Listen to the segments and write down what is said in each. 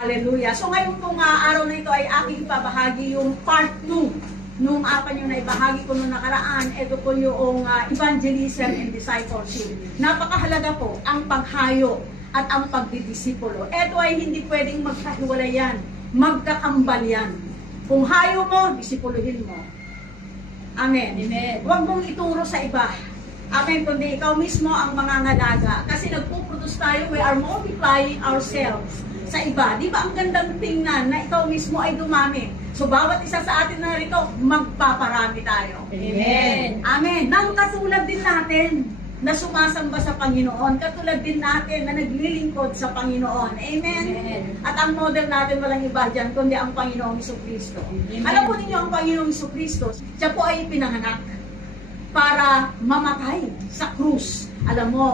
Hallelujah. So ngayon pong araw na ito ay aking pabahagi yung part 2 nung apan yung naibahagi ko nung nakaraan. Ito po yung evangelism and discipleship. Napakahalaga po ang paghayo at ang pagdidisipulo. Ito ay hindi pwedeng magkahiwalayan, magkakambal yan. Kung hayo mo, disipuluhin mo. Amen. Amen. Huwag mong ituro sa iba. Amen. Kundi ikaw mismo ang mangangalaga. Kasi nagpuproduce tayo, we are multiplying ourselves sa iba. Di ba ang gandang tingnan na ikaw mismo ay dumami? So bawat isa sa atin na rito, magpaparami tayo. Amen. Amen. Nang katulad din natin na sumasamba sa Panginoon, katulad din natin na naglilingkod sa Panginoon. Amen. Amen. At ang model natin walang iba dyan, kundi ang Panginoong Jesucristo. Amen. Alam po ninyo ang Panginoong Jesucristo, siya po ay pinanganak para mamatay sa krus. Alam mo,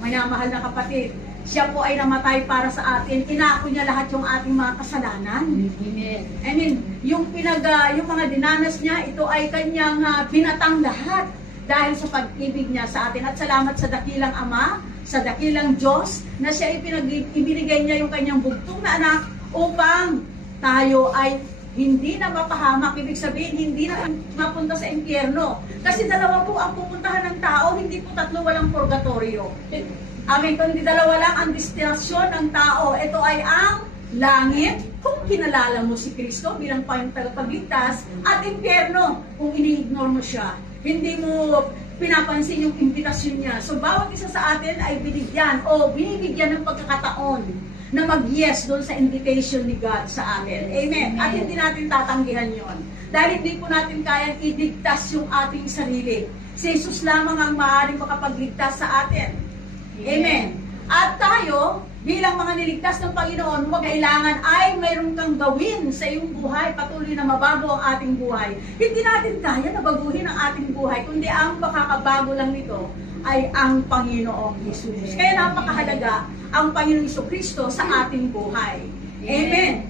mayamahal na kapatid, siya po ay namatay para sa atin. Inako niya lahat yung ating mga kasalanan. Amen. I mean, yung mga dinanas niya, ito ay kanyang binatang lahat dahil sa pag-ibig niya sa atin. At salamat sa dakilang Ama, sa dakilang Diyos, na siya ibinigay niya yung kanyang bugtong na anak upang tayo ay hindi na mapahamak. Ibig sabihin, hindi na mapunta sa impyerno. Kasi dalawa po ang pupuntahan ng tao, hindi po tatlo, walang purgatorio. Amen. Kundi dalawa lang ang destinasyon ng tao. Ito ay ang langit, kung kinalala mo si Kristo bilang tagapagligtas, at impyerno, kung ini-ignore mo siya. Hindi mo pinapansin yung imbitasyon niya. So, bawat isa sa atin ay binibigyan ng pagkakataon na mag-yes doon sa invitation ni God sa atin. Amen. At hindi natin tatanggihan yon. Dahil hindi po natin kayang idigtas yung ating sarili. Si Jesus lamang ang maaaring makapagligtas sa atin. Amen. At tayo, bilang mga niligtas ng Panginoon, huwag kailangan ay mayroon kang gawin sa iyong buhay, patuloy na mabago ang ating buhay. Hindi natin kaya na baguhin ang ating buhay, kundi ang makakabago lang nito ay ang Panginoong Jesus. Kaya napakahalaga ang Panginoong Jesucristo sa ating buhay. Amen.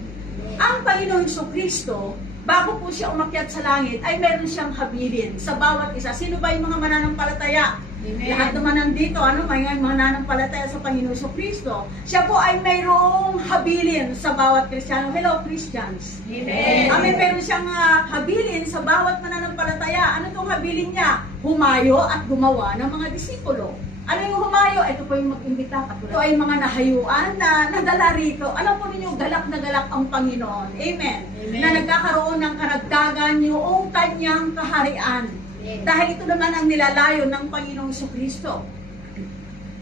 Ang Panginoong Jesucristo, bago po siya umakyat sa langit, ay meron siyang habilin sa bawat isa. Sino ba yung mga mananampalataya? Amen. Lahat naman nandito, may mga mananampalataya sa Panginoon Jesucristo. Siya po ay mayroong habilin sa bawat Kristiyano. Hello, Christians. Amen. Amen. Meron siyang habilin sa bawat mananampalataya. Ano itong habilin niya? Humayo at gumawa ng mga disipulo. Ano yung humayo? Ito po yung mag-imbita. Ito ay mga nahayuan na nadala rito. Alam po ninyo, galak na galak ang Panginoon. Amen. Amen. Na nagkakaroon ng karagdagan yung kanyang kaharian. Dahil ito naman ang nilalayo ng Panginoong Jesucristo.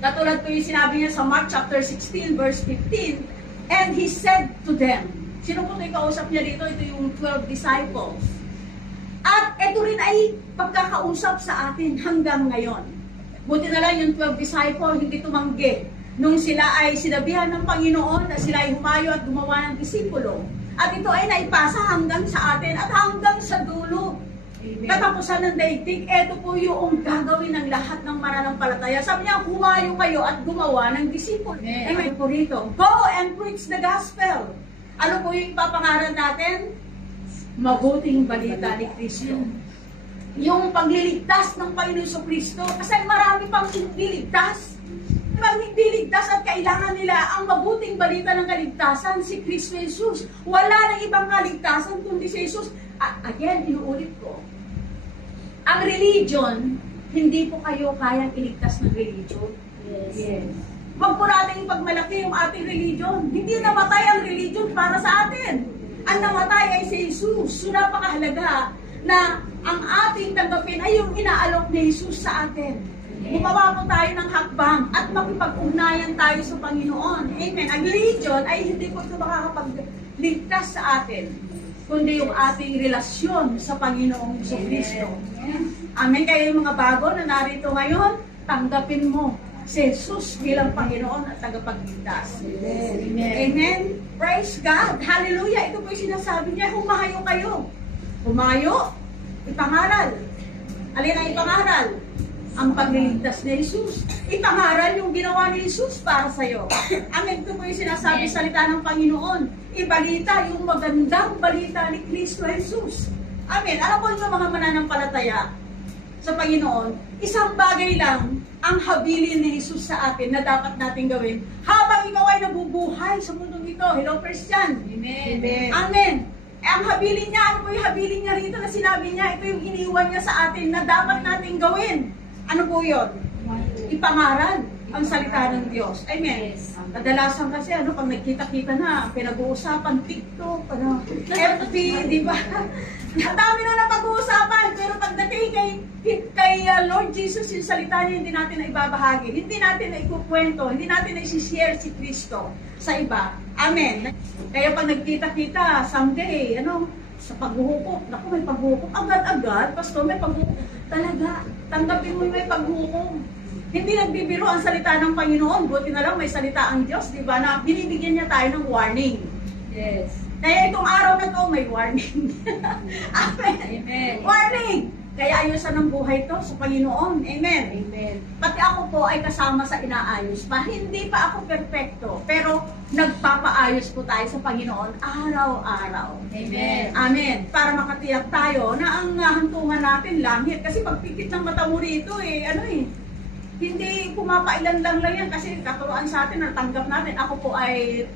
Katulad po yung sinabi niya sa Mark chapter 16 verse 15, and He said to them, sino po ito kausap niya dito? Ito yung 12 disciples. At ito rin ay pagkakausap sa atin hanggang ngayon. Buti na lang yung 12 disciples hindi tumanggi nung sila ay sinabihan ng Panginoon na sila ay humayo at gumawa ng disipulo. At ito ay naipasa hanggang sa atin at hanggang sa dulo. Katapusan ng daigdig, ito po yung gagawin ng lahat ng mananampalataya. Sabi niya, humayo kayo at gumawa ng disipulo. Amen po rito. Go and preach the gospel. Ano po yung ipapangaral natin? Mabuting balita ni Kristo. Yung pagliligtas ng Panginoon Jesucristo. Kasi marami pang hindi ligtas. Pag hindi ligtas at kailangan nila ang mabuting balita ng kaligtasan, si Kristo Jesus. Wala nang ibang kaligtasan kundi si Jesus. Again, inuulit ko. Ang religion, hindi po kayo kayang iligtas ng religion. Yes. Huwag po natin ipagmalaki yung ating religion. Hindi namatay ang religion para sa atin. Ang namatay ay si Jesus. So napakahalaga na ang ating tanggapin ay yung inaalok ni Jesus sa atin. Gumawa po tayo ng hakbang at makipag-ugnayan tayo sa Panginoon. Amen. Ang religion ay hindi po ito makakapagligtas sa atin, kundi yung ating relasyon sa Panginoong Jesucristo. Amen. Kaya yung mga bago na narito ngayon, tanggapin mo si Jesus bilang Panginoon at tagapagligtas. Amen. Amen. Praise God. Hallelujah. Ito po yung sinasabi niya, humayo kayo. Humayo, ipangaral. Alin ang ipangaral? Ang pagliligtas ni Jesus. Ipangaral yung ginawa ni Jesus para sa iyo. Amen. Ito po yung sinasabi salita ng Panginoon. Ibalita yung magandang balita ni Kristo Jesus. Amen. Alam po yung mga mananampalataya sa Panginoon, isang bagay lang ang habilin ni Jesus sa atin na dapat natin gawin habang ikaw ay nabubuhay sa mundong ito. Hello, Christian. Amen. Amen. Ang habilin niya, ano po yung habilin niya rito na sinabi niya? Ito yung iniwan niya sa atin na dapat natin gawin. Ano po yun? Ipangaral ang salita ng Diyos. Amen. Yes. Kadalasan kasi, pag nagkita-kita na, pinag-uusapan, TikTok, FB, di ba? Dami na napag-uusapan, pero pagdating kay Lord Jesus, yung salita niya, hindi natin na ibabahagi, hindi natin na ikukwento, hindi natin na isi-share si Kristo sa iba. Amen. Kaya pag nagkita-kita, someday, sa paghuhukom, naku, may paghuhukom, agad-agad, pastor, may paghuhukom. Talaga, tanggapin mo yung may paghuhukom. Hindi nagbibiro ang salita ng Panginoon, buti na lang may salita ang Diyos, di ba, na binibigyan niya tayo ng warning. Yes. Kaya itong araw na to, may warning. Amen. Amen. Warning! Kaya ayusan ang buhay to sa Panginoon. Amen. Amen. Pati ako po ay kasama sa inaayos pa. Hindi pa ako perfecto, pero nagpapaayos po tayo sa Panginoon araw-araw. Amen. Amen. Para makatiyak tayo na ang hantungan natin langit. Kasi pagpikit ng mata mo rito, hindi pumapailan lang yan. Kasi katuruan sa atin, natanggap natin. Ako po ay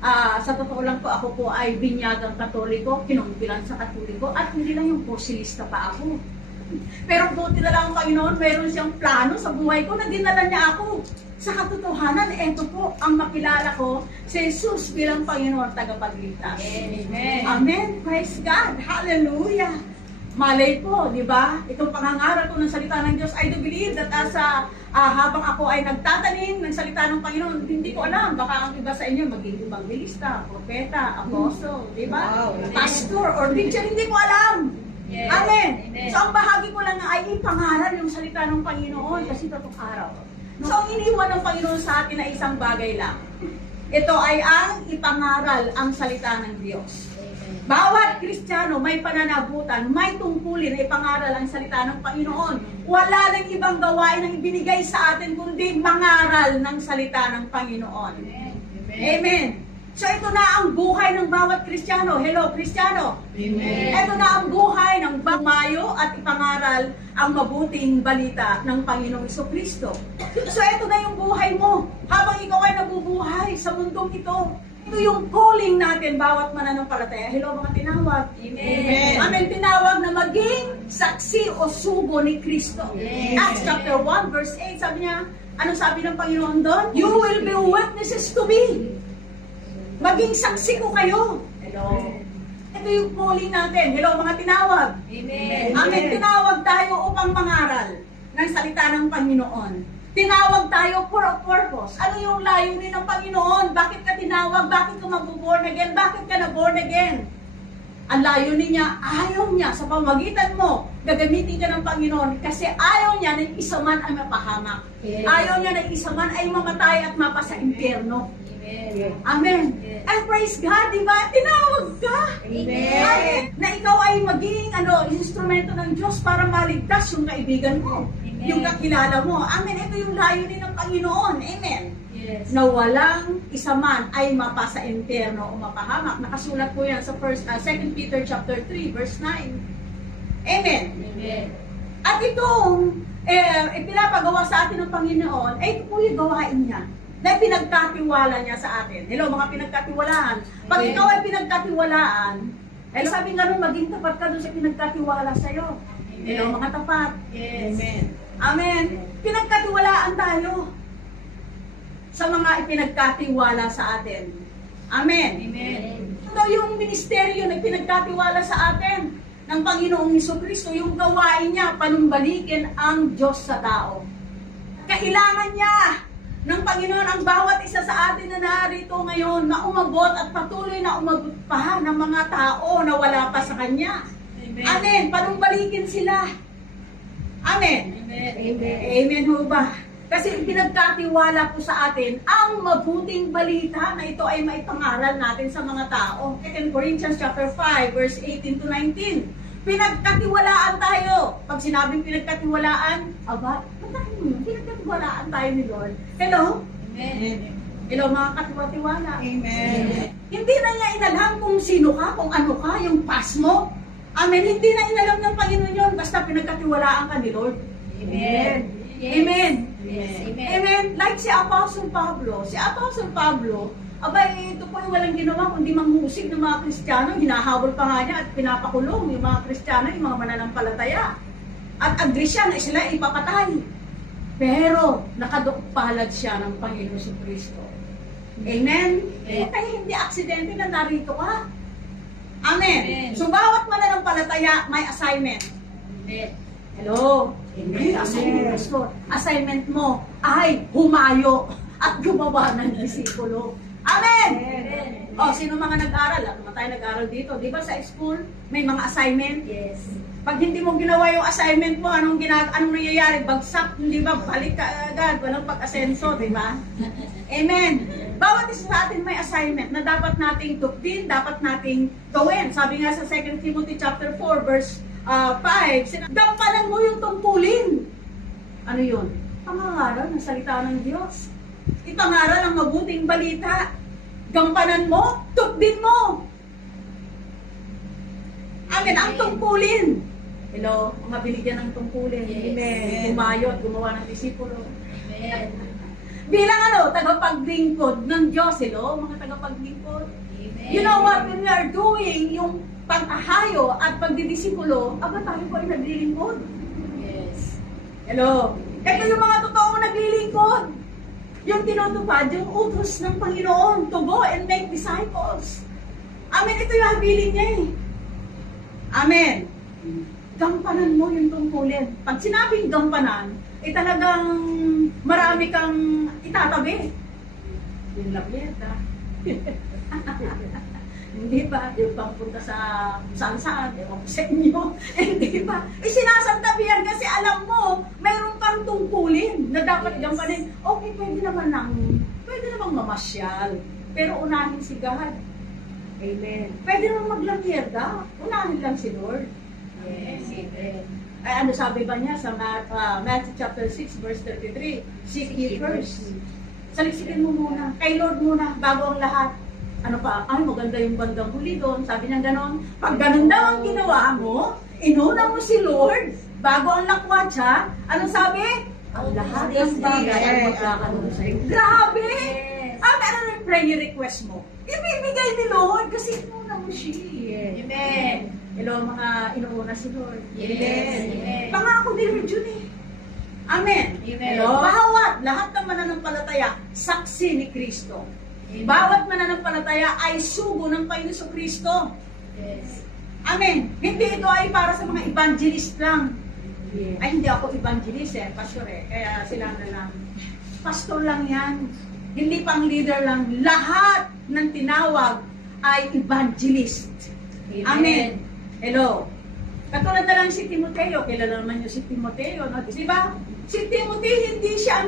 sa totoo lang po, ako po ay binyagang Katoliko, kinumpilan sa Katoliko, at hindi lang yung fosilista pa ako. Pero buti na lang ang Panginoon, meron siyang plano sa buhay ko na dinala niya ako sa katotohanan. Ito po ang makilala ko, si Jesus bilang Panginoon tagapagligtas. Amen. Amen. Praise God. Hallelujah. Malay po, di ba? Itong pangangaral ko ng salita ng Diyos, I do believe that habang ako ay nagtatanim ng salita ng Panginoon, hindi ko alam, baka ang iba sa inyo maging evangelista, propeta, apostle, di ba? Wow. Pastor or teacher, hindi ko alam. Yes. Amen. Amen. So ang bahagi ko lang ay ipangaral yung salita ng Panginoon kasi tatok araw. So ang iniwan ng Panginoon sa atin ay isang bagay lang. Ito ay ang ipangaral ang salita ng Diyos. Bawat Kristiyano may pananagutan, may tungkulin na ipangaral ang salita ng Panginoon. Wala nang ibang gawain ang ibinigay sa atin kundi mangaral ng salita ng Panginoon. Amen. So ito na ang buhay ng bawat Kristiyano. Hello, Kristiyano. Amen. Ito na ang buhay ng bumayo at ipangaral ang mabuting balita ng Panginoong Kristo. So ito na yung buhay mo habang ikaw ay nabubuhay sa mundong ito. Ito yung calling natin, bawat mananampalataya. Hello, mga tinawag. Amen. Amen, tinawag na maging saksi o sugo ni Kristo. Yes. Acts chapter 1, verse 8, sabi niya, ano sabi ng Panginoon doon? You will be witnesses to me. Maging saksi ko kayo. Hello. Ito yung calling natin. Hello, mga tinawag. Amen. Amen, tinawag tayo upang mangaral ng salita ng Panginoon. Tinawag tayo for a purpose. Ano yung layunin ng Panginoon? Bakit ka tinawag? Bakit ka mag-born again? Bakit ka na-born again? Ang layunin niya, ayaw niya sa pamagitan mo, gagamitin ka ng Panginoon kasi ayaw niya na isa man ay mapahamak. Yes. Ayaw niya na isa man ay mamatay at mapasa impyerno. Amen. Amen. Yes. And praise God, di ba? Tinawag ka. Amen. Na ikaw ay maging instrumento ng Diyos para maligtas yung kaibigan mo. Amen. Yung kakilala mo. Amen. Ito yung layunin ng Panginoon. Amen. Yes. Na walang isa man ay mapasa impyerno o mapahamak. Nakasulat po yan sa 2 Peter chapter 3 verse 9. Amen. Amen. At itong pinapagawa sa atin ng Panginoon, ay ito po yung gawain niya na pinagkatiwala niya sa atin. Hello, mga pinagkatiwalaan. Pag Amen. ikaw ay pinagkatiwalaan, ay sabi nga nun, maging tapat ka doon sa pinagkatiwala sa'yo. Hello, mga tapat. Yes. Amen. Pinagkatiwalaan tayo sa mga ipinagkatiwala sa atin. Amen. Amen. Ito yung ministeryo na pinagkatiwala sa atin ng Panginoong Kristo, yung gawain niya, panumbalikin ang Diyos sa tao. Kailangan niya ng Panginoon ang bawat isa sa atin na narito ngayon na umabot at patuloy na umabot pa ng mga tao na wala pa sa Kanya. Amen. Amen. Panumbalikin sila. Amen. Amen. Amen ho ba? Kasi pinagkatiwala po sa atin ang mabuting balita na ito ay maipangaral natin sa mga tao. 2 Corinthians chapter 5 verse 18 to 19. Pinagkatiwalaan tayo. Pag sinabing pinagkatiwalaan, aba, patakin mo yun, pinagkatiwalaan tayo ni Lord. Hello? Amen. Hello mga katiwatiwala. Amen. Hindi na niya inalam kung sino ka, kung ano ka, yung past mo. Amen. Hindi na inalam ng Panginoon yun, basta pinagkatiwalaan ka ni Lord. Amen. Amen. Yes. Amen. Amen? Like si Apostle Pablo. Si Apostle Pablo, abay, ito po yung walang ginawa kundi manghusig ng mga Kristiyano. Hinahabol pa nga niya at pinapakulong yung mga Kristiyano, yung mga mananampalataya. At agree siya na sila ipapatay. Pero nakadukpalad siya ng Panginoon si Kristo. Amen? Amen. Kaya hindi aksidente na narito ka. Amen. Amen. So bawat mananampalataya may assignment. Amen. Hello? May assignment, Pastor. Assignment mo ay humayo at gumawa ng disipulo. Amen! Amen. O, sino mga nag-aral? Lahat naman tayo nag-aral dito. Di ba sa school, may mga assignment? Yes. Pag hindi mo ginawa yung assignment mo, anong nangyayari? Bagsak, hindi ba? Balik ka agad. Walang pag-asenso, di ba? Amen. Bawat isa sa atin may assignment na dapat nating tupin, dapat nating gawin. Sabi nga sa 2 Timothy chapter 4, verse 5, gampanan mo yung tungkulin. Ano yun? Pangangaral ng salita ng Diyos. Ipangaral ang mabuting balita. Gampanan mo, tupin mo. Amen. Ang tungkulin. Hello, mga binigyan ng tungkulin. Yes. Amen. Gumayo at gumawa ng disipulo. Amen. Bilang tagapaglingkod ng Diyos, hello, mga tagapaglingkod. Amen. You know what, when we are doing yung pang-ahayo at pagdidisipulo, aba tayo po ay naglilingkod. Yes. Hello. Ito yung mga totoong naglilingkod. Yung tinutupad, yung utos ng Panginoon to go and make disciples. Amen, ito yung habilin niya eh. Amen. Gampanan mo yung tungkulin. Pag sinabing gampanan, talagang marami kang itatabi. Yung labyeta. Hindi ba? Yung pangpunta sa saan-saan, ewan ko sa inyo. Hindi ba? Sinasantabihan kasi alam mo, mayroon kang tungkulin na dapat gampanin. Okay, pwede namang mamasyal. Pero unahin si God. Amen. Pwede namang maglabyerda. Unahin lang si Lord. Yes. Amen. Ay, ano sabi ba niya sa Matthew chapter 6, verse 33? Seek ye first. Saliksikin mo muna. Kay Lord muna, bago ang lahat. Ano pa? Ay, maganda yung bandang huli doon. Sabi niya ganon. Pag ganon daw ang ginawa mo, inuna mo si Lord, bago ang lakwatsa, ano sabi? Ang lahat ng bagay ay magkakaroon sa iyo. Grabe! Yes. Ano yung prayer request mo? Ibibigay ni Lord kasi inuna mo siya. Amen. Hello, mga inuuna si Lord. Yes. Amen. Pangako ni Lord yun eh. Amen. Amen. Hello? Bawat lahat ng mananampalataya, saksi ni Kristo. Amen. Bawat mananampalataya ay sugo ng Panginoon Kristo. Yes. Amen. Hindi ito ay para sa mga evangelist lang. Yes. Ay, hindi ako evangelist pastor Kaya sila na lang. Pastor lang yan. Hindi pang leader lang. Lahat ng tinawag ay evangelist. Amen. Hello. Katulad na lang si Timoteo. Kilala naman niyo si Timoteo. No? Di ba? Si Timothy, hindi siya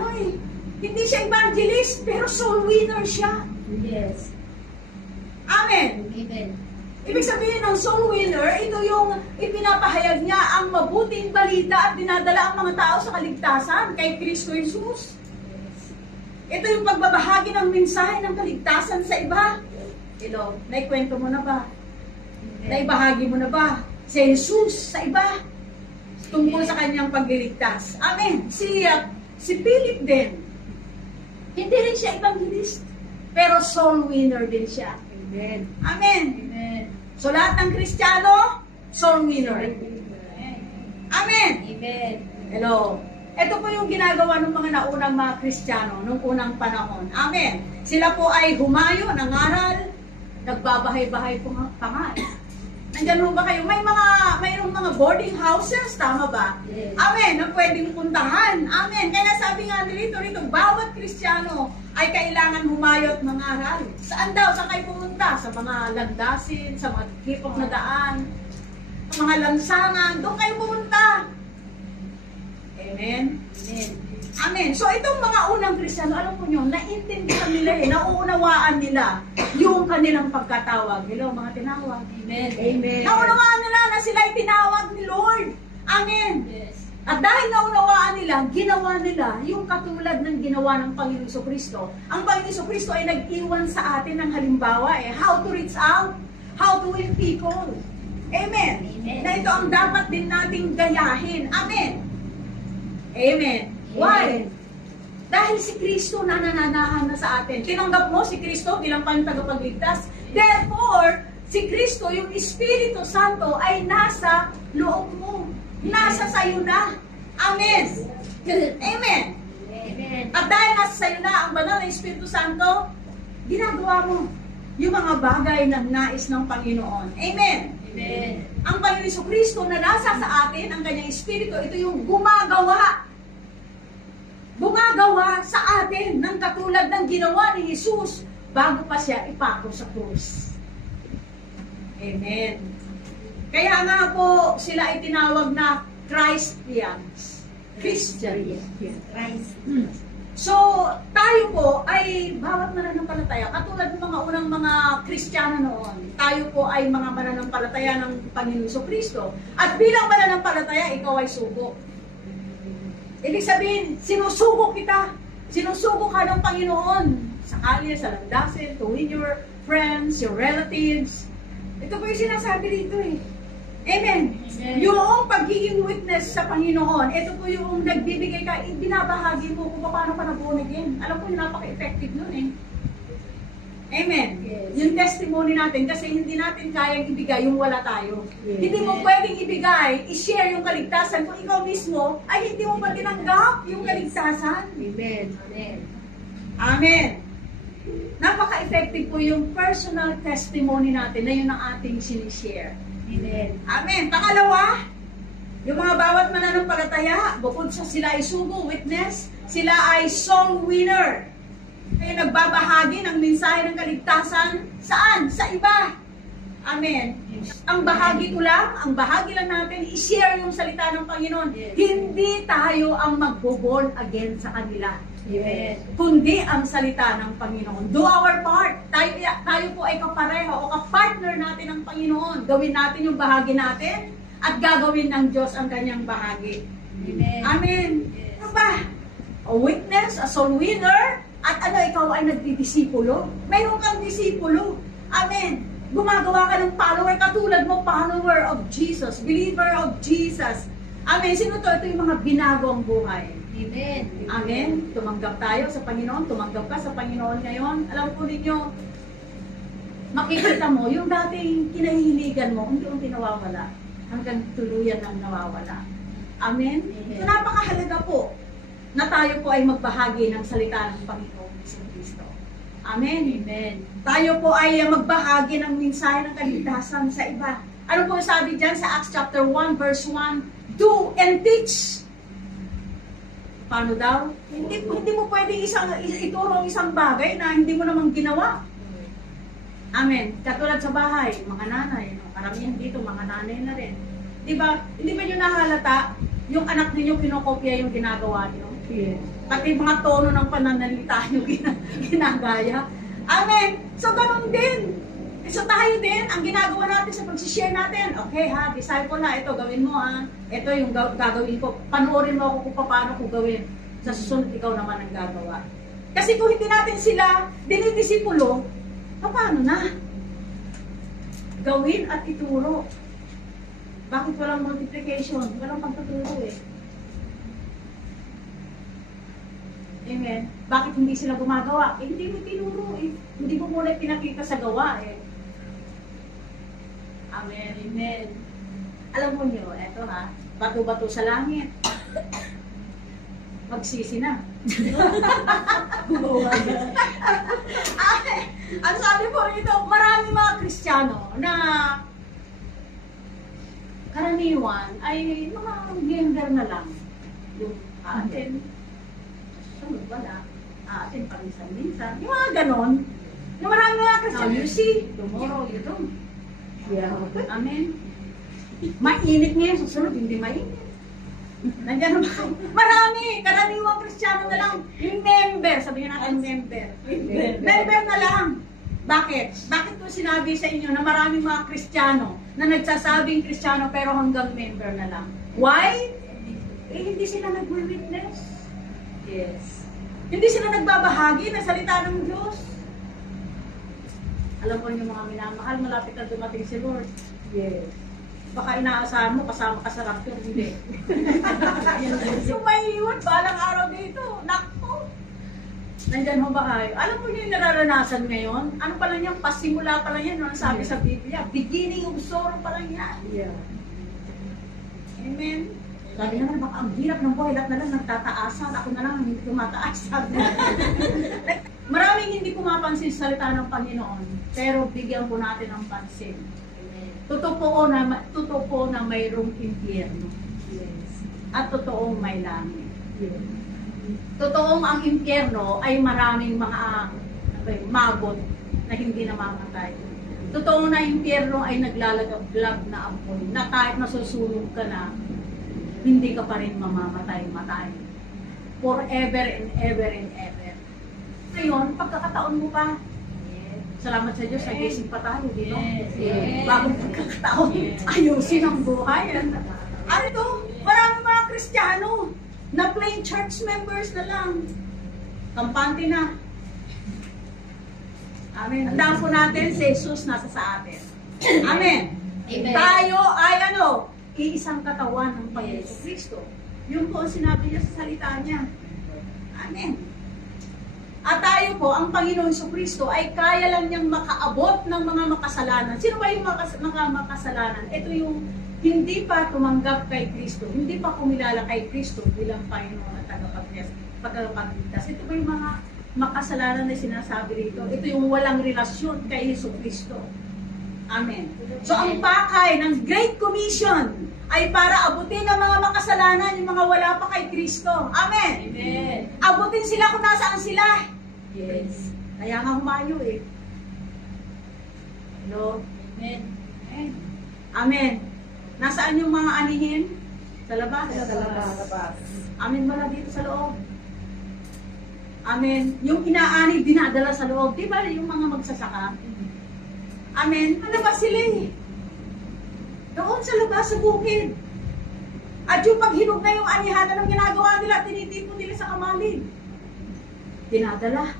hindi siya evangelist, pero soul winner siya. Yes. Amen. Amen. Ibig sabihin ng soul winner, ito yung ipinapahayag niya ang mabuting balita at dinadala ang mga tao sa kaligtasan kay Kristo Jesus. Yes. Ito yung pagbabahagi ng mensahe ng kaligtasan sa iba. Hello, naikwento mo na ba? Naibahagi mo na ba si Jesus sa iba tungkol sa kanyang pagliligtas? Amen. Si Philip din, hindi rin siya evangelist, pero soul winner din siya. Amen. Amen. Amen. So lahat ng Kristiyano, soul winner. Amen. Amen. Hello. Ito po yung ginagawa ng mga naunang mga Kristiyano nung unang panahon. Amen. Sila po ay humayo, nangaral, nagbabahay-bahay pa nga. Nandiyan ho ba kayo? Mayroong mga boarding houses, tama ba? Yes. Amen, na pwedeng puntahan. Amen. Kaya sabi nga rito, bawat Kristiyano ay kailangan humayo at mangaral. Saan daw? Saan kayo pumunta? Sa mga landasin, sa mga kipok na daan, sa mga lansangan, doon kayo pumunta. Amen. Amen. Amen. So itong mga unang Kristiyano, alam po nyo, naintindihan nila nauunawaan nila yung kanilang pagkatawag. Hello, mga tinawag. Amen. Amen. Naunawaan nila na sila ay tinawag ni Lord. Amen. Yes. At dahil naunawaan nila, ginawa nila yung katulad ng ginawa ng Panginoon Kristo. Ang Panginoon Kristo ay nag-iwan sa atin ng halimbawa how to reach out, how to win people. Amen. Amen. Na ito ang dapat din nating gayahin. Amen. Amen. Why? Dahil si Kristo na nananahan na sa atin. Tinanggap mo si Kristo bilang tagapagligtas. Therefore, si Kristo, yung Espiritu Santo ay nasa loob mo. Nasa sayo na. Amen. Amen. Amen. At dahil nasa sayo na ang banal na Espiritu Santo, ginagawa mo yung mga bagay na nais ng Panginoon. Amen. Amen. Ang Panginoon Kristo na nasa sa atin, ang kanyang Espiritu, ito yung gumagawa sa atin ng katulad ng ginawa ni Jesus bago pa siya ipako sa krus. Amen. Kaya nga po sila ay tinawag na Christians. Christians. Christ. So, tayo po ay bawat mananampalataya, katulad ng mga unang mga Kristiyano noon, tayo po ay mga mananampalataya ng Panginoon Kristo. At bilang mananampalataya, ikaw ay sugo. Ibig sabihin, sinusugo kita. Sinusugo ka ng Panginoon. Sa kalye, sa landasin, to win your friends, your relatives. Ito po yung sinasabi dito eh. Amen. Amen. Yung pagiging witness sa Panginoon, ito po yung nagbibigay ka, binabahagi mo kung paano ka na-born again. Alam ko yung napaka-effective nun eh. Amen. Yes. Yung testimony natin, kasi hindi natin kayang ibigay yung wala tayo. Yes. Hindi mo pwedeng ibigay, i-share yung kaligtasan kung ikaw mismo ay hindi mo pa tinanggap yung kaligtasan. Amen. Amen. Amen. Napaka-effective po yung personal testimony natin na yun ang ating sinishare. Amen. Amen. Pangalawa, yung mga bawat mananampalataya, bukod sa sila ay sugo, witness, sila ay soul winner. Kaya nagbabahagi ng mensahe ng kaligtasan, saan? Sa iba. Amen. Ang bahagi lang natin, i-share yung salita ng Panginoon. Yes. Hindi tayo ang magbo-born again sa kanila. Amen. Kundi ang salita ng Panginoon. Do our part. Tayo po ay kapareho o kapartner natin ng Panginoon. Gawin natin yung bahagi natin at gagawin ng Diyos ang kanyang bahagi. Amen. Amen. Yes. Ano ba? A witness, a soul winner, at ikaw ay nagdidisipulo. Mayroon kang disipulo. Amen. Gumagawa ka ng follower, katulad mo, follower of Jesus, believer of Jesus. Amen. Sino to? Ito yung mga binagong buhay. Amen. Amen. Tumanggap tayo sa Panginoon. Tumanggap ka sa Panginoon ngayon. Alam po ninyo, makikita mo, yung dating kinahihiligan mo, unti-unti nawawala. Hanggang tuluyan ng nawawala. Amen. So, napakahalaga po na tayo po ay magbahagi ng salita ng Panginoon sa Kristo. Amen. Amen. Tayo po ay magbahagi ng mensahe ng kaligtasan sa iba. Ano po sabi dyan sa Acts chapter 1 verse 1? Do and teach. Paano daw? Hindi mo pwedeng ituro ang isang bagay na hindi mo namang ginawa. Amen. Katulad sa bahay, mga nanay, karamihan dito, mga nanay na rin. Diba? Hindi ba nyo nahalata yung anak ninyo kinokopya yung ginagawa nyo? Yes. Pati mga tono ng pananalita nyo ginagaya. Amen. So, ganun din. So, tayo din, ang ginagawa natin sa pag-share natin, okay ha, disciple na, ito, gawin mo ha. Ito yung gagawin ko. Panoorin mo ako kung paano ko gawin. Sa susunod, ikaw naman ang gagawa. Kasi kung hindi natin sila dinidisipulo, paano na? Gawin at ituro. Bakit walang multiplication? Walang pagtuturo eh. Amen. Bakit hindi sila gumagawa? Eh, hindi mo tinuro eh. Hindi mo muna pinakita sa gawa eh. Amen. Amen. Alam mo nyo, eto ha, bato-bato sa langit. Magsisi na. Ang sabi po rito, marami mga Kristiyano na karaniwan ay mga gender na lang. Yung atin, sunod wala. Atin paminsan-minsan. Yung mga ganon. Yung marami mga Kristiyano, you see, tomorrow you don't. Yeah. Amen. Mainit ngayon, susunod hindi mainit. Nandiyan naman. Marami, karaniwang Kristiyano na lang. Yung member, sabihin natin member. Member na lang. Bakit? Bakit ko sinabi sa inyo na maraming mga Kristiyano na nagsasabing Kristiyano pero hanggang member na lang? Why? Eh, hindi sila nag-witness. Yes. Hindi sila nagbabahagi ng salita ng Diyos. Alam ko yung mga minamahal, malapit na dumating si Lord. Yes. Baka inaasahan mo, kasama ka sa rapture, hindi. Yung may iwan, balang araw dito, nakpo. Nandyan ho ba kayo? Alam mo yung nararanasan ngayon? Ano pa lang yan? Pasimula pa lang yan. Ano sabi sa Biblia? Beginning of sorrow pa lang yan. Yeah. Amen. Sabi naman, baka ang hirap ng buhay, lahat na lang nagtataasan. Ako na lang ang hindi tumataasan. Maraming hindi pumapansin sa salita ng Panginoon, pero bigyan po natin ng pansin. Totoo po na mayroong impyerno. Yes. At totoong may langit. Yes. Totoong ang impyerno ay maraming mga magot na hindi namamatay. Totoong na impyerno ay naglalagab na apoy na kahit nasusunog ka na, hindi ka pa rin mamamatay-matay. Forever and ever and ever. Ngayon, pagkakataon mo pa, salamat sa Diyos, nagising pa tayo, di no? Yes. Bagong pagkakataon, ayusin ang buhay. Ano to? Maraming mga Kristiyano na plain church members na lang. Kampante na. Amen. Tandaan po natin, si Jesus nasa sa atin. Amen. Amen. Tayo ay iisang katawan ng Panginoon Yes. Kristo. Yun po ang sinabi niya sa salita niya. Amen. At tayo po, ang Panginoon Kristo ay kaya lang niyang makaabot ng mga makasalanan. Sino ba yung mga makasalanan? Ito yung hindi pa tumanggap kay Kristo, hindi pa kumilala kay Kristo bilang Panginoon at tagapagligtas. Ito ba yung mga makasalanan na sinasabi rito? Ito yung walang relasyon kay Kristo. Amen. So ang pakay ng Great Commission ay para abutin ang mga makasalanan, yung mga wala pa kay Kristo. Amen. Amen. Abutin sila kung nasaan sila. Yes. Kaya nga humayo eh. Hello? Amen. Amen. Amen. Nasaan yung mga anihin? Sa labas? Sa labas. Amen ba na dito sa loob? Amen. Yung inaani, dinadala sa loob. Di ba yung mga magsasaka? Amen. Ano ba sila eh? Doon sa labas, sa bukid. At yung paghinog na yung anihan, anong ginagawa nila? Tinitipon nila sa kamalig. Dinadala.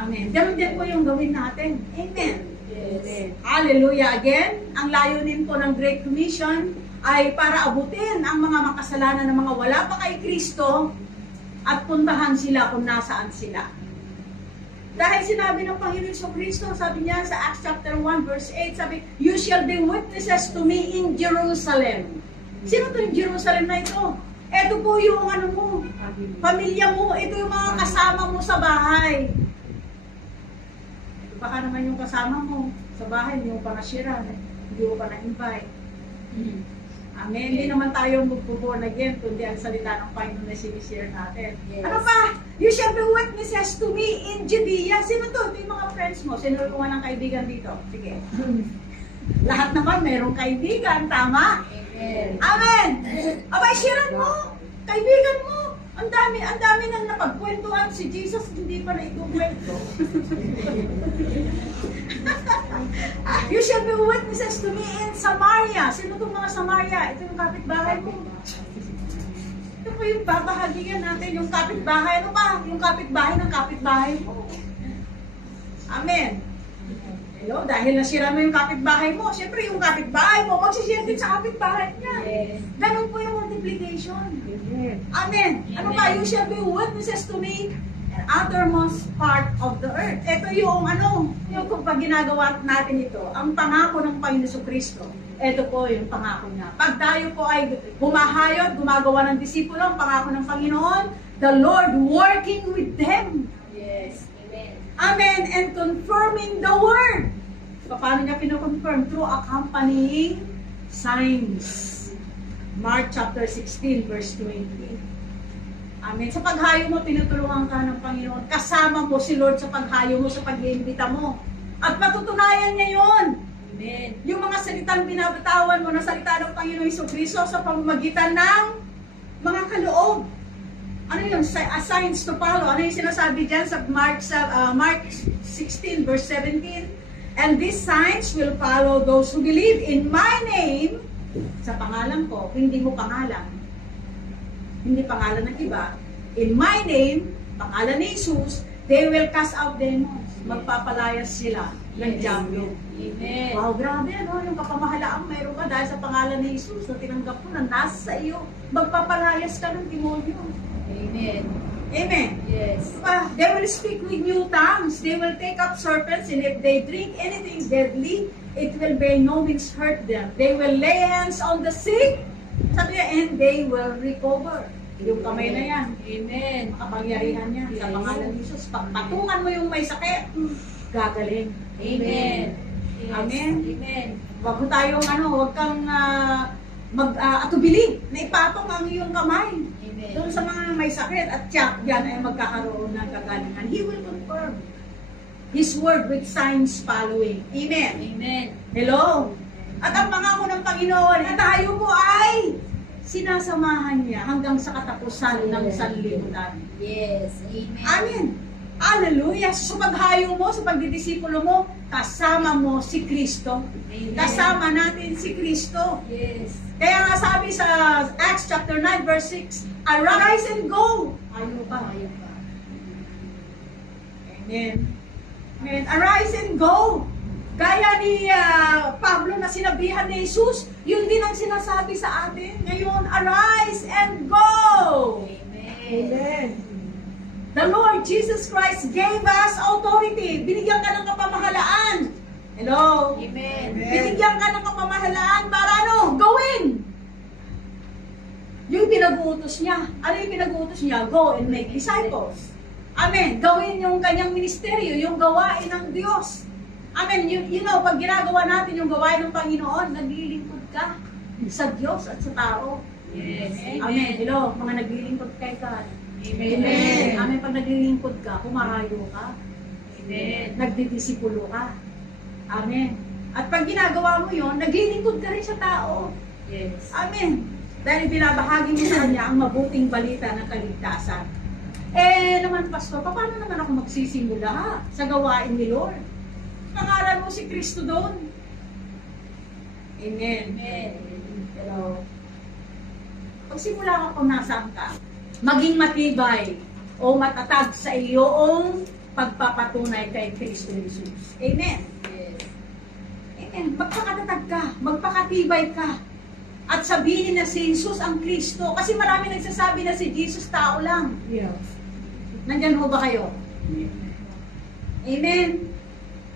Amen. Ganun din po yung gawin natin. Amen. Yes. Hallelujah. Again, ang layunin po ng Great Commission ay para abutin ang mga makasalanan ng mga wala pa kay Kristo at puntahan sila kung nasaan sila. Dahil sinabi ng Panginoon Kristo, sabi niya sa Acts chapter 1 verse 8, sabi, "You shall be witnesses to me in Jerusalem." Sino to yung Jerusalem na ito? Ito po yung ano mo, pamilya mo, ito yung mga kasama mo sa bahay. Ito baka naman yung kasama mo sa bahay, hindi mo pa nasira, hindi mo pa na-invite. Amen. Hindi naman tayo magpo-born again, kundi ang salita ng Panginoon na sinishare natin. Yes. Ano pa? You shall be witnesses to me in Judea. Sino to? Ito yung mga friends mo. Sino yung ng kaibigan dito? Sige. Lahat naman mayroong kaibigan, tama? Amen. Amen! Abay, sharean mo! Kaibigan mo! Ang dami nang napagkwentuhan si Jesus, hindi pa na ikukwento. You shall be witnesses to me in Samaria. Sino itong mga Samaria? Ito yung kapitbahay mo. Ito po yung babahagian natin, yung kapitbahay. Ano pa? Yung kapitbahay ng kapitbahay mo. Amen. Hello? Dahil nasira mo yung kapitbahay mo, siyempre yung kapitbahay mo, magsishare din sa kapitbahay niya. Yes. Ganun po yung multiplication. Amen. Amen. Ano pa? You shall be witnesses to me and uttermost part of the earth. Ito yung yung pag ginagawa natin ito, ang pangako ng Panginoon Kristo. Ito po yung pangako niya. Pag tayo po ay humahayod, gumagawa ng disipulo, ang pangako ng Panginoon, the Lord working with them. Yes. Amen. Amen. And confirming the word. Paano niya pinoconfirm? Through accompanying signs. Mark chapter 16 verse 20. Amen. Sa paghayo mo, tinutulungan ka ng Panginoon. Kasama mo si Lord sa paghayo mo, sa pag-iimbita mo. At matutunayan niya yun. Amen. Yung mga salitang binabatawan mo na salita ng Panginoon Kristo sa pamamagitan ng mga kaloob. Ano yun? Signs to follow. Ano yung sinasabi dyan sa Mark 16 verse 17? And these signs will follow those who believe in my name. Sa pangalan ko, hindi mo pangalan. Hindi pangalan ng iba. In my name, pangalan ni Jesus, they will cast out demons. Magpapalayas sila ng diablo. Amen. Wow, grabe yung kapamahalaang mayroon ka dahil sa pangalan ni Jesus na tinanggap mo na nasa iyo. Magpapalayas ka ng demonyo. Amen. Amen. Yes. They will speak with new tongues. They will take up serpents, and if they drink anything deadly, it will by no means hurt them. They will lay hands on the sick, sabi niya, and they will recover. Yung kamay na yan, Amen. kapangyarihan niya sa pangalan ni Jesus. Pagpatungan mo yung may sakit, gagaling. Amen. Yes. Amen. Amen. Huwag mo tayong huwag kang atubili na ipatong ang iyong kamay Amen. doon sa mga may sakit at tiyak yan ay magkakaroon ng kagalingan. He will confirm His word with signs following. Amen. Amen. Hello? At ang pangako ng Panginoon na tayo po ay sinasamahan niya hanggang sa katapusan ng sanlibutan. Yes. Amen. Amen. Hallelujah. Sa paghayo mo, sa pagdidisipulo mo, kasama mo si Kristo. Amen. Kasama natin si Kristo. Yes. Kaya nga sabi sa Acts chapter 9 verse 6, arise and go. Ayaw pa. Ayaw pa. Amen. Amen. Arise and go. Gaya ni Pablo na sinabihan ni Jesus, yun din ang sinasabi sa atin. Ngayon, arise and go. Amen. The Lord Jesus Christ gave us authority. Binigyan ka ng kapamahalaan. Hello? Amen. Binigyan ka ng kapamahalaan para gawin. Yung pinag-uutos niya. Ano yung pinag-uutos niya? Go and make disciples. Amen. Gawin yung kanyang ministeryo, yung gawain ng Diyos. Amen. Pag ginagawa natin yung gawain ng Panginoon, naglilingkod ka sa Diyos at sa tao. Yes. Amen. Hello, mga naglilingkod kay God. Amen. Amen. Pag naglilingkod ka, humarayo ka. Amen. Nagdidisipulo ka. Amen. At pag ginagawa mo yon, naglilingkod ka rin sa tao. Yes. Amen. Dahil binabahagi mo sa kanya ang mabuting balita ng kaligtasan. Naman, Pastor, paano naman ako magsisimula sa gawain ni Lord? Pangaral mo si Kristo doon. Amen. Amen. Pero, pagsimula ka kung nasaan ka, maging matibay o matatag sa iyong pagpapatunay kay Kristo Jesus. Amen. Yes. Amen. Magpakatatag ka, magpakatibay ka, at sabihin na si Jesus ang Kristo. Kasi marami nagsasabi na si Jesus tao lang. Yes. Nandyan ho ba kayo? Amen.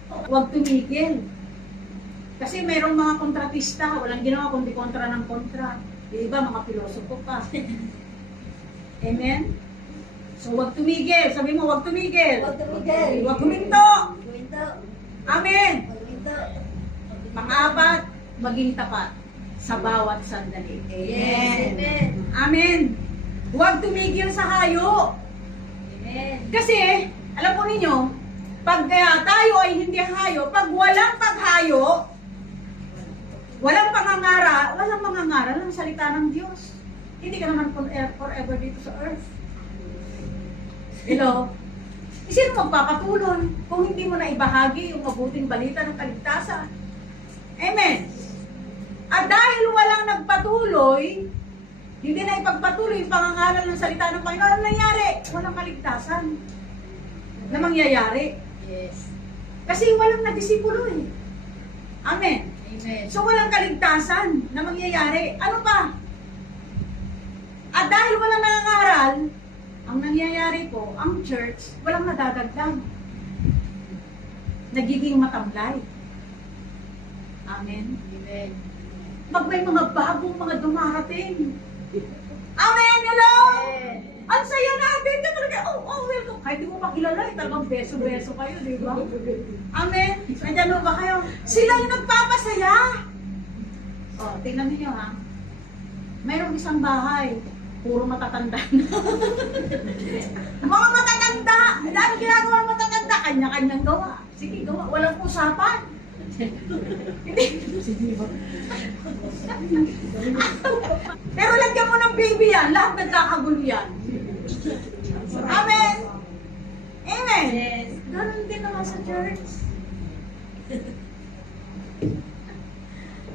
Huwag tumigil. Kasi mayroong mga kontratista, walang ginawa kundi kontra ng kontra. Yung iba, mga pilosopo pa. Amen? So, huwag tumigil. Sabi mo, huwag tumigil. Huwag tumigil. Huwag huminto. Huminto. Amen. Huminto. Pang-apat, maging tapat sa bawat sandali. Yes. Amen. Amen. Huwag tumigil sa hayo. Amen. Kasi, alam po ninyo, pag tayo ay hindi hayo, pag walang paghayo, walang mangangaral ng salita ng Diyos. Hindi ka naman forever dito sa earth. Hello? Sino magpapatuloy kung hindi mo na ibahagi yung mabuting balita ng kaligtasan? Amen. At dahil walang nagpatuloy, hindi na ipagpatuloy yung pangangaral ng salita ng Panginoon, ano nangyari? Walang kaligtasan na mangyayari. Yes. Kasi walang nadisipulo eh. Amen. Amen. So walang kaligtasan na mangyayari. Ano pa? At dahil walang nangangaral, ang nangyayari po, ang church, walang nadadagdag. Nagiging matamlay. Amen. Amen. May mga bagong mga dumarating. Amen! Hello! Amen. Ang saya natin! Talaga, welcome. Kahit di mo pa kilala, talagang beso-beso kayo, di ba? Amen! Nandiyan ba kayo? Sila yung nagpapasaya! Tingnan niyo ha. Mayroong isang bahay, puro matatanda na. Mga matatanda! Dahil ginagawa ng matatanda, kanya-kanyang gawa. Sige, gawa. Walang usapan. Pero lagyan mo ng baby yan, lahat nagkakagulo yan. Amen! Amen! Yes. Ganun din naman sa church.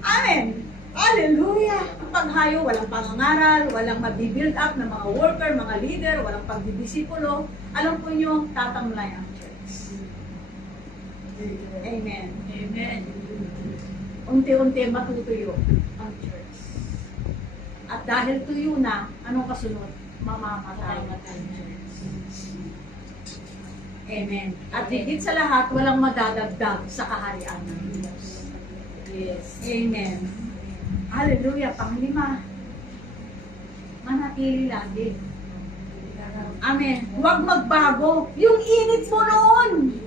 Amen! Hallelujah! Ang paghayo, walang pangangaral, walang mag-build up ng mga worker, mga leader, walang pagdidisipulo. Alam po nyo, tatamlay ang church. Amen. Amen. Unti-unti matutuyo ang church. At dahil tuyo na, anong kasunod? Mamamatay ang church. Amen. At higit sa lahat, walang madadagdag sa kaharian ng Diyos. Yes. Amen. Hallelujah. Panglima, manatili lagi. Amen. Huwag magbago. Yung init mo noon,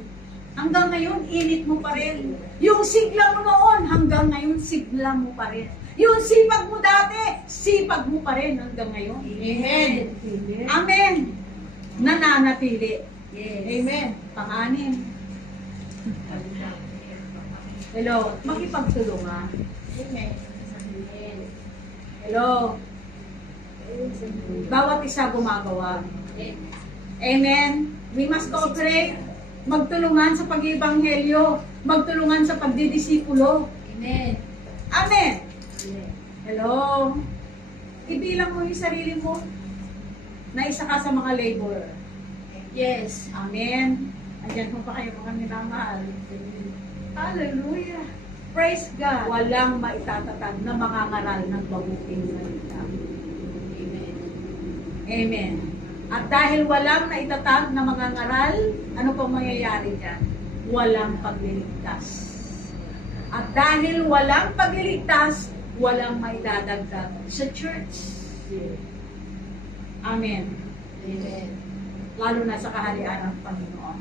hanggang ngayon, init mo pa rin. Yung sigla mo noon, hanggang ngayon, sigla mo pa rin. Yung sipag mo dati, sipag mo pa rin hanggang ngayon. Amen. Amen. Nananatili. Yes. Amen. Pang-anim. Hello. Makipagtulungan. Amen. Hello. Bawat isa gumagawa. Amen. We must cooperate. Magtulungan sa pag-ibanghelyo. Magtulungan sa pagdidisipulo. Amen. Amen. Hello. Ibilang mo yung sarili mo na isa ka sa mga laborer. Yes. Amen. Ayan po pa kayo mga minamahal. Hallelujah. Praise God. Walang maitatatag na mga ngaral ng mabuting salita. Amen. Amen. At dahil walang naitatag na mga ngaral, ano pong mangyayari dyan? Walang pagliligtas. At dahil walang pagliligtas, walang maidadagdag sa church. Amen. Amen. Lalo na sa kaharian ng Panginoon.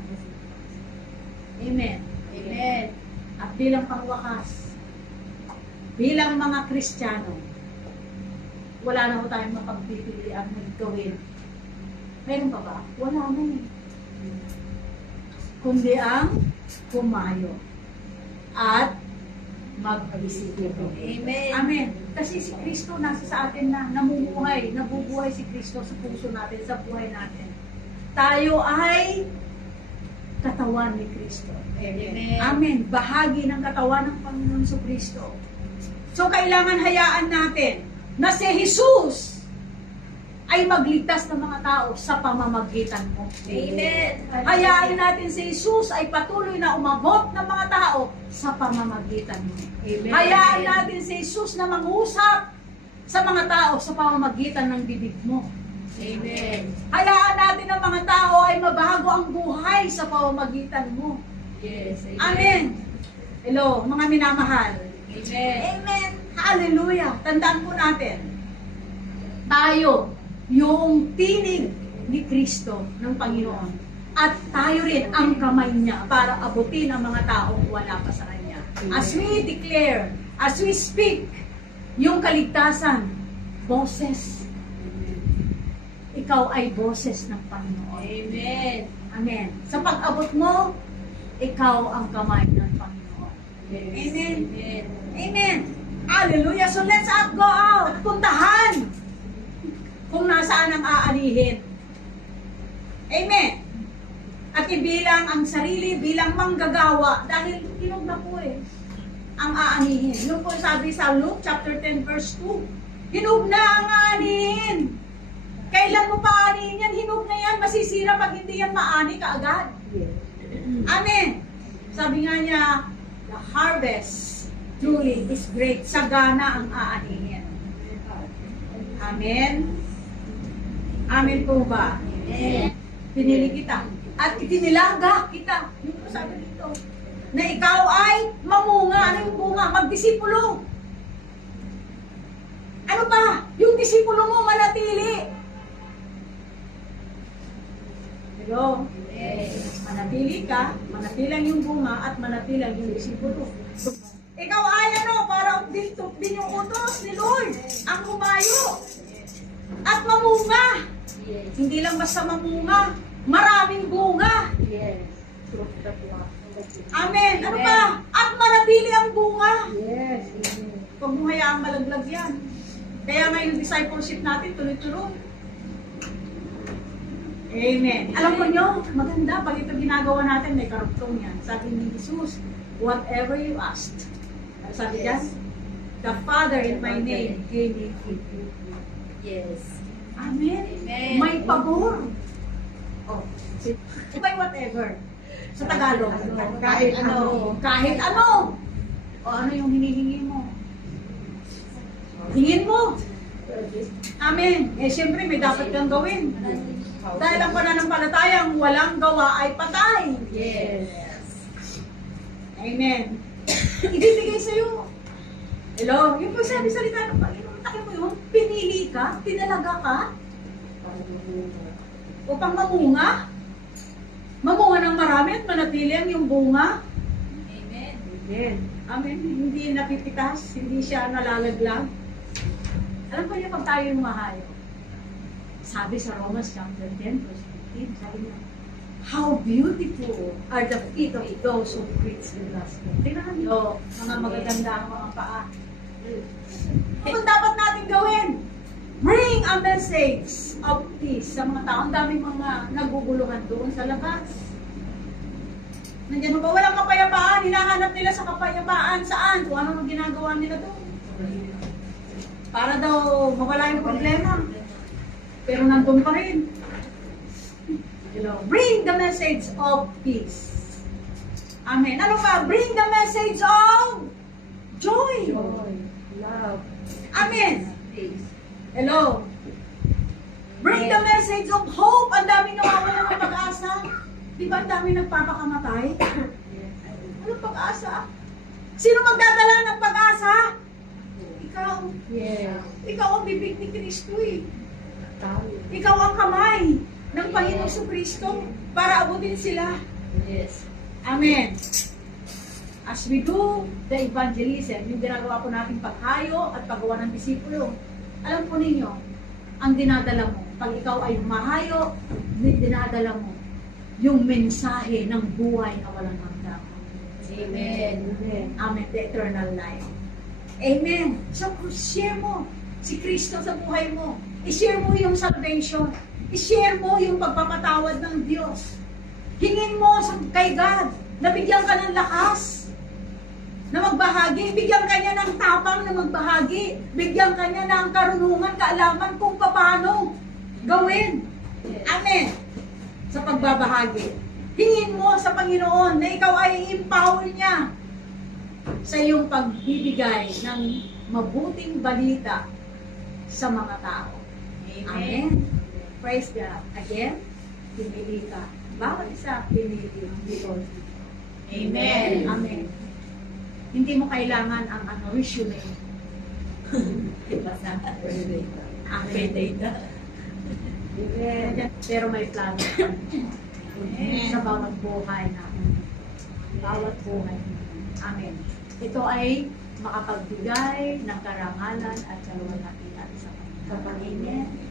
Amen. Amen. At bilang pangwakas, bilang mga Kristiyano, wala na ho tayong mapagpipilian na gawin. Meron pa ba? Wala na eh. Kundi ang kumayo at mag-isipin. Amen. Amen. Kasi si Kristo nasa sa atin na, namumuhay, nabubuhay si Kristo sa puso natin, sa buhay natin. Tayo ay katawan ni Kristo. Amen. Amen. Bahagi ng katawan ng Panginoon sa Kristo. So, kailangan hayaan natin na si Jesus ay magligtas ng mga tao sa pamamagitan mo. Amen. Hayaan natin si Jesus ay patuloy na umabot ng mga tao sa pamamagitan mo. Amen. Hayaan natin si Jesus na mangusap sa mga tao sa pamamagitan ng bibig mo. Amen. Hayaan natin ang mga tao ay mabago ang buhay sa pamamagitan mo. Yes. Amen. Hello, mga minamahal. Amen. Amen. Hallelujah. Tandaan po natin, tayo, yung tinig ni Kristo ng Panginoon. At tayo rin ang kamay niya para abutin ang mga taong wala pa sa Kanya. As we declare, as we speak, yung kaligtasan, boses. Ikaw ay boses ng Panginoon. Amen. Amen. Sa pag-abot mo, ikaw ang kamay ng Panginoon. Yes. Amen. Amen. Amen. Hallelujah. So let's go out. Puntahan kung nasaan ang aanihin. Amen. At ibilang ang sarili bilang manggagawa dahil hinog na po ang aanihin. Yung po sabi sa Luke chapter 10 verse 2. Hinog na ang aanihin. Kailan mo pa aanihin yan? Hinog na yan. Masisira pag hindi yan maani kaagad. Amen. Sabi nga niya, the harvest truly is great. Sagana ang aanihin. Amen. Amen po ba? Amen. Pinili kita. At itinilaga kita. Yung po sabi dito. Na ikaw ay mamunga. Ano yung bunga? Magdisipulo. Ano pa? Yung disipulo mo manatili. Hello? Manatili ka, manatilang yung bunga, at manatilang yung disipulo. Ikaw ay para dito din yung utos ni Lord. Ang humayo. At mamunga. Yes. Hindi lang basta mamunga, maraming bunga. Yes. Amen. Ano pa? At manatili ang bunga. Yes. Huwag mo hayaang malaglag yan. Kaya nga yung discipleship natin, tuloy-tuloy. Amen. Alam ko nyo, maganda pag ito ginagawa natin, may karugtong yan. Sabi ni Jesus, whatever you asked. Ano sabi Yes. dyan? The Father in my name gave me food. Yes. Amen. Amen. May pabor. Oh, may whatever. Sa Tagalog. Kahit ano. Kahit ano. O ano yung hinihingi mo? Hingin mo. Amen. Eh, siyempre, may dapat kang gawin. Dahil ang pananampalatayang walang gawa ay patay. Yes. Amen. Ibibigay sa'yo. Hello? Yung sabi salita ng Panginoon, takin mo yun, pinili ka, tinalaga ka, upang mamunga. Mamunga ng marami at manatili ang yung bunga. Amen. Amen. Amen. Hindi napipitas, hindi siya nalalaglag. Alam ko niya pag tayo yung mahayo. Sabi sa Romans chapter 10, verse 15, sabi niya, how beautiful are the feet of those who preach the gospel. Tingnan niyo, mga magaganda ang mga paa. Ano dapat natin gawin? Bring a message of peace sa mga tao. Ang daming mga naguguluhan doon sa labas. Nandiyan ba walang kapayapaan? Hinahanap nila sa kapayapaan. Saan? Kung ano ang ginagawa nila doon. Para daw mawala yung problema. Pero nandun pa rin. Bring the message of peace. Amen. Ano pa? Bring the message of joy. Love. Amen. Peace. Hello. Bring the message of hope. Ang dami nawawala ng pag-asa. Di ba ang dami nagpapakamatay? Anong pag-asa? Sino magdadala ng pag-asa? Ikaw. Yes. Ikaw ang bibig ni Kristo eh. Ikaw ang kamay ng Panginoong Kristo para abutin sila. Yes. Amen. As we do the evangelism, yung ginagawa po nating paghayo at paggawa ng disipulo, alam po ninyo, ang dinadala mo, pag ikaw ay mahayo, dinadala mo yung mensahe ng buhay na walang hanggan. Amen. Amen. The eternal life. Amen. So, share mo si Kristo sa buhay mo. I-share mo yung salvation. I-share mo yung pagpapatawad ng Diyos. Hingin mo kay God na bigyan ka ng lakas na magbahagi. Bigyan ka niya ng tapang na magbahagi. Bigyan ka niya ng karunungan, kaalaman kung paano gawin. Amen. Sa pagbabahagi. Hingin mo sa Panginoon na ikaw ay empower niya sa iyong pagbibigay ng mabuting balita sa mga tao. Amen. Praise God. Again, pinili ka. Bawat isa pinili. Amen. Amen. Hindi mo kailangan ang resume. Amen. Pero may plano. Sa bawat buhay natin. Bawat buhay. Amen. Ito ay makapagbigay ng karangalan at kaluwalhatian sa Panginoon. Amen.